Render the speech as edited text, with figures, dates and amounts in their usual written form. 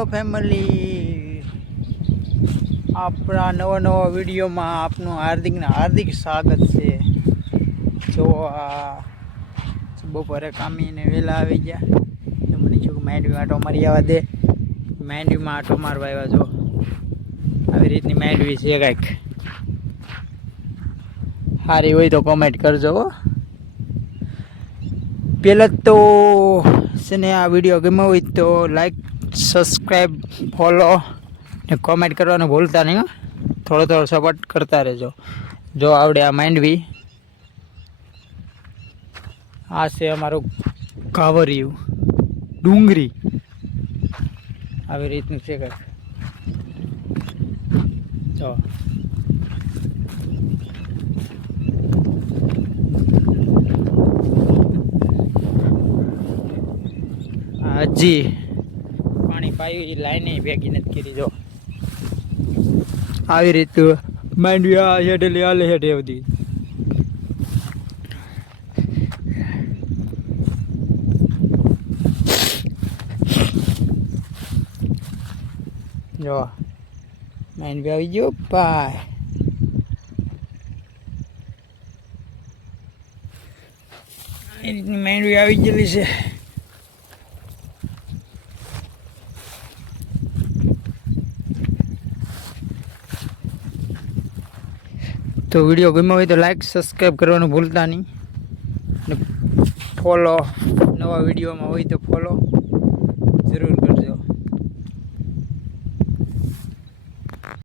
Hello family, આપણા નવા વિડીયોમાં આપનું હાર્દિક સ્વાગત છે. જો આ બપોરે કામીને વહેલા આવી ગયા તો મને શું માંડવીમાં આટો મારી આવવા દે. માંડવીમાં આટો મારવા આવ્યા. જો આવી રીતની માંડવી છે કાંઈક. સારી હોય તો કોમેન્ટ કરજો. પહેલાં તો છે ને આ વિડીયો ગમ્યો હોય તો લાઈક, સબસ્ક્રાઈબ, ફોલો ને કોમેન્ટ કરવાનું ભૂલતા નહીં. થોડો સપોર્ટ કરતા રહેજો. જો આવડે આ માંડવી, આ છે અમારું કાવરિયું ડુંગરી. આવી રીતનું છે કંઈક. જો હજી પાણી પાવી લાઈને ભેગી નથી કરી. જો આવી રીતનું માંડવી આ હેઠેલી હાલે હેઠે બધી. જો માંડવી આવી ગયો ભાઈ. આ રીતની માંડવી આવી ગયેલી છે. તો વિડીયો ગમ્યો હોય તો લાઈક, સબસ્ક્રાઈબ કરવાનું ભૂલતા નહીં. ફોલો, નવા વિડીયોમાં હોય તો ફોલો.